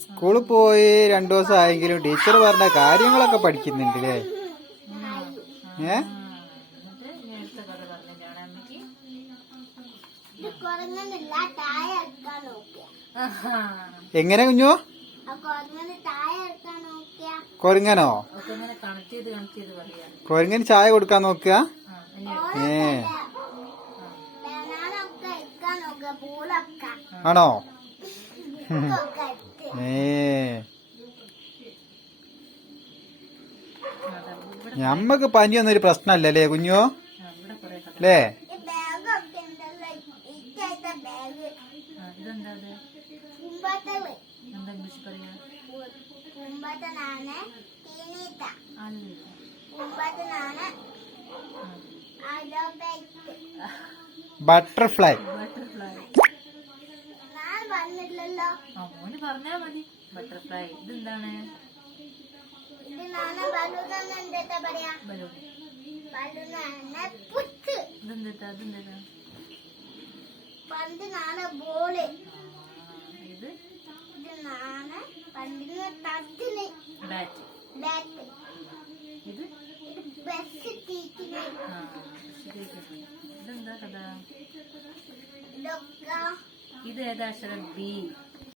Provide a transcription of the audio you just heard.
സ്കൂളിൽ പോയി 2 ദിവസം ആയെങ്കിലും ടീച്ചർ പറഞ്ഞ കാര്യങ്ങളൊക്കെ പഠിക്കുന്നുണ്ട് അല്ലേ? എങ്ങനെ കുഞ്ഞോ? കൊരങ്ങനോ? കൊരങ്ങന് ചായ കൊടുക്കാൻ നോക്കുക? ആണോ? ഞമ്മക്ക് പനിയൊന്നും ഒരു പ്രശ്നല്ലേ കുഞ്ഞോ? അല്ലേ? ബട്ടർഫ്ലൈ. പറഞ്ഞാ മതി. ബട്ടർഫ്ലൈ. ഇതെന്താണ്? ഇതെന്താ കഥ? ഇത് ഏതാ അക്ഷരം? ബി.